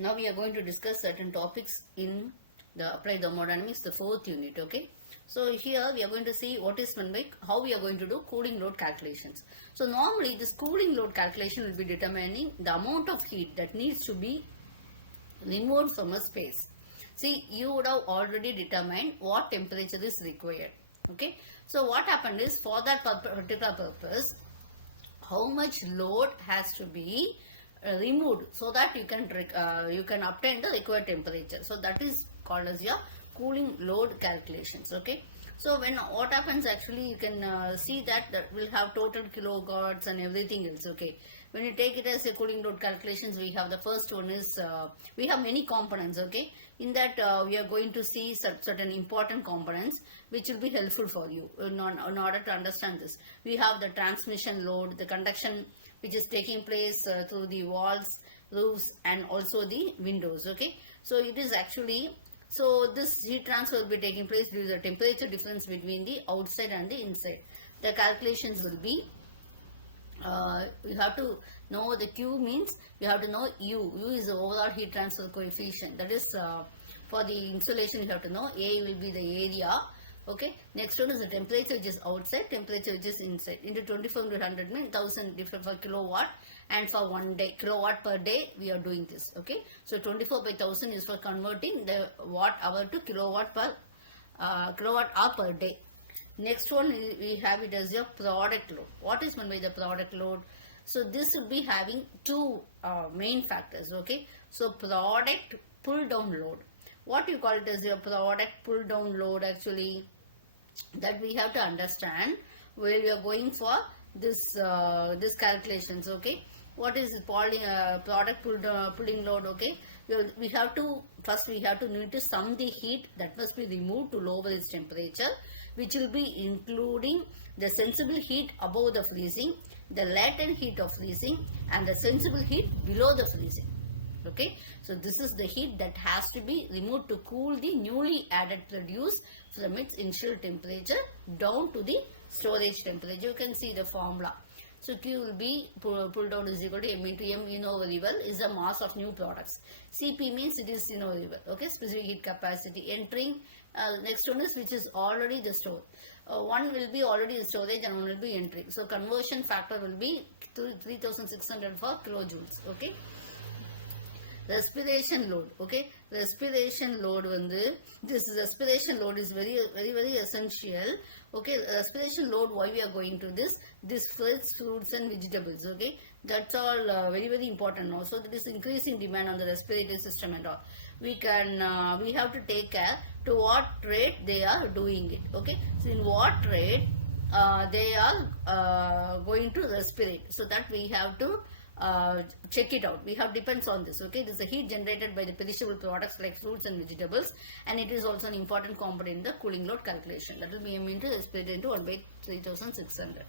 Now we are going to discuss certain topics in the applied thermodynamics, the fourth unit. Okay. So here we are going to see what is meant by how we are going to do cooling load calculations. So normally this cooling load calculation will be determining the amount of heat that needs to be removed from a space. See, you would have already determined what temperature is required. Okay. So what happened is, for that particular purpose, how much load has to be removed so that you can obtain the required temperature. So that is called as your cooling load calculations. Okay. So when what happens, actually you can see that will have total kilowatts and everything else. Okay. When you take it as a cooling load calculations, we have the first one is we have many components. Okay. In that we are going to see certain important components which will be helpful for you in order to understand this. We have the transmission load, the conduction which is taking place through the walls, roofs and also the windows. Okay. So it is actually, so this heat transfer will be taking place due to the temperature difference between the outside and the inside. The calculations will be, you have to know the Q means you have to know U. U is the overall heat transfer coefficient. That is for the insulation you have to know. A will be the area. Okay. Next one is the temperature which is outside, temperature which is inside. Into 24 into 100 means 1000 different for kilowatt, and for 1 day, kilowatt per day we are doing this. Okay. So 24 by 1000 is for converting the watt hour to kilowatt hour per day. Next one we have it as your product load. What is meant by the product load? So this would be having two main factors. Okay. So product pull down load. What you call it as your product pull down load, actually, that we have to understand while we are going for this calculations. Okay. What is product pulling load? Okay. We have to first need to sum the heat that must be removed to lower its temperature, which will be including the sensible heat above the freezing, the latent heat of freezing and the sensible heat below the freezing. Okay. So this is the heat that has to be removed to cool the newly added produce from its initial temperature down to the storage temperature. You can see the formula. So Q will be pull down is equal to M into M, you know very well, is the mass of new products. CP means it is, you know very well. Okay. Specific heat capacity. Entering, next one is which is already the store. One will be already the storage and one will be entering. So conversion factor will be 3600 for kilojoules. Okay. Respiration load. Okay. Respiration load, this respiration load is very essential. Okay. Respiration load, why we are going to this fruits and vegetables. Okay. That's all very important also. That is increasing demand on the respiratory system and all. We have to take care to what rate they are doing it. Okay. So in what rate they are going to respirate. So that we have to check it out. We have depends on this. Okay. This is the heat generated by the perishable products like fruits and vegetables, and it is also an important component in the cooling load calculation. That will be M into respirated into 1 by 3600.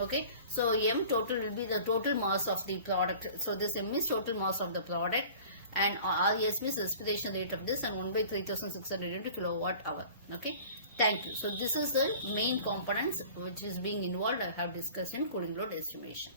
Okay. So M total will be the total mass of the product. So this M is total mass of the product, and RES means respiration rate of this, and 1 by 3600 into kilowatt hour. Okay. Thank you. So this is the main components which is being involved. I have discussed in cooling load estimation.